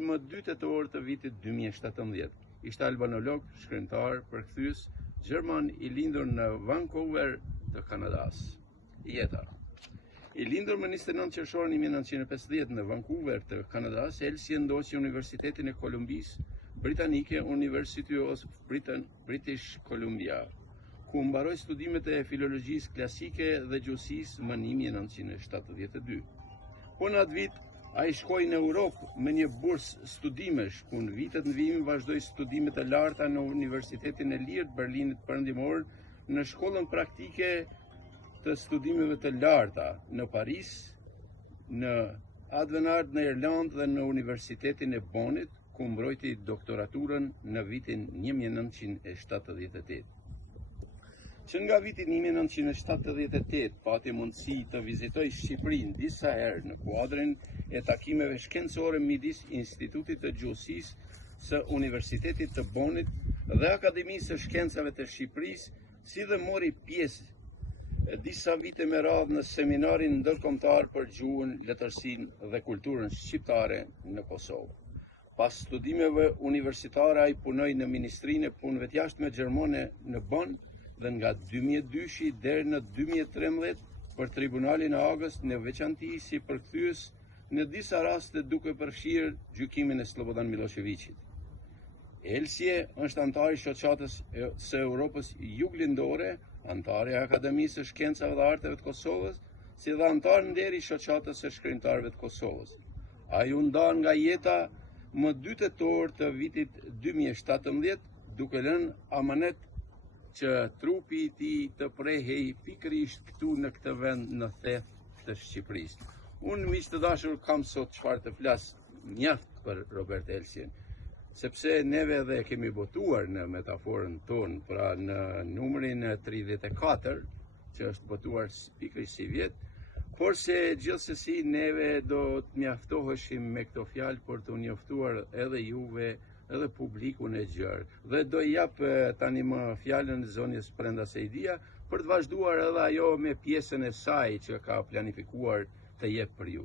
më 2 tetor të vitit 2017. Ishte albanolog, shkrimtar, përkthyes, gjerman i lindur në Vancouver të Kanadas. Jeta. I lindur më 29 qershor 1950 në Vancouver të Kanadas, Elsie ndoqi Universitetin e Kolumbisë Britanike, University of British Columbia, ku mbaroi studimet e filologjisë klasike dhe gjuhësisë më 1972. Po në atë vit, ai shkoi në Europë me një bursë studimesh, ku në vitet në vijim vazhdoi studimet e larta në Universitetin e Lirë të Berlinit Perëndimor, në shkollën praktike të studimeve të larta në Paris, në Advenard në Irlandë dhe në Universitetin e Bonnit, ku mbrojti doktoraturën në vitin 1978. Që nga vitin 1978 pati mundësi të vizitoj Shqipërinë disa herë në kuadrin e takimeve shkencore midis Institutit të Gjuhësisë së Universitetit të Bonnit dhe Akademisë së Shkencave të Shqipërisë, si dhe mori pjesë disa vite me radhë në seminarin ndërkombëtar për gjuhën, letërsinë dhe kulturën shqiptare në Kosovë. Pas studimeve universitare ai punoi në Ministrinë e Punëve të Jashtme gjermane në Bonn dhe nga 2002 deri në 2013 për Tribunalin e Hagës, në veçanti si përkthyes në disa raste duke përfshirë gjykimin e Slobodan Miloševićit. Elsie është antar i Shoqatës së Europës Juglindore, antar e Akademisë së Shkencave dhe Arteve të Kosovës, si dhe antar nderi i Shoqatës së Shkrimtarëve të Kosovës. Ai u nda nga jeta më 2 tetor të vitit 2017, duke lënë amanet që trupi i tij të prehej pikërisht këtu në këtë vend në theth të Shqipërisë. Unë, miq të dashur, kam sot çfarë të flas mjaft për Robert Elsien, sepse neve edhe kemi botuar në metaforën tonë, pra në numrin 34, që është botuar pikërisht si vjet, por se gjithsesi neve do të mjaftoheshim me këto fjalë për të njoftuar edhe juve, edhe publikun e gjerë. Dhe do i jap tani më fjalën zonjës Brenda Sejdia për të vazhduar edhe ajo me pjesën e saj që ka planifikuar të jep për ju.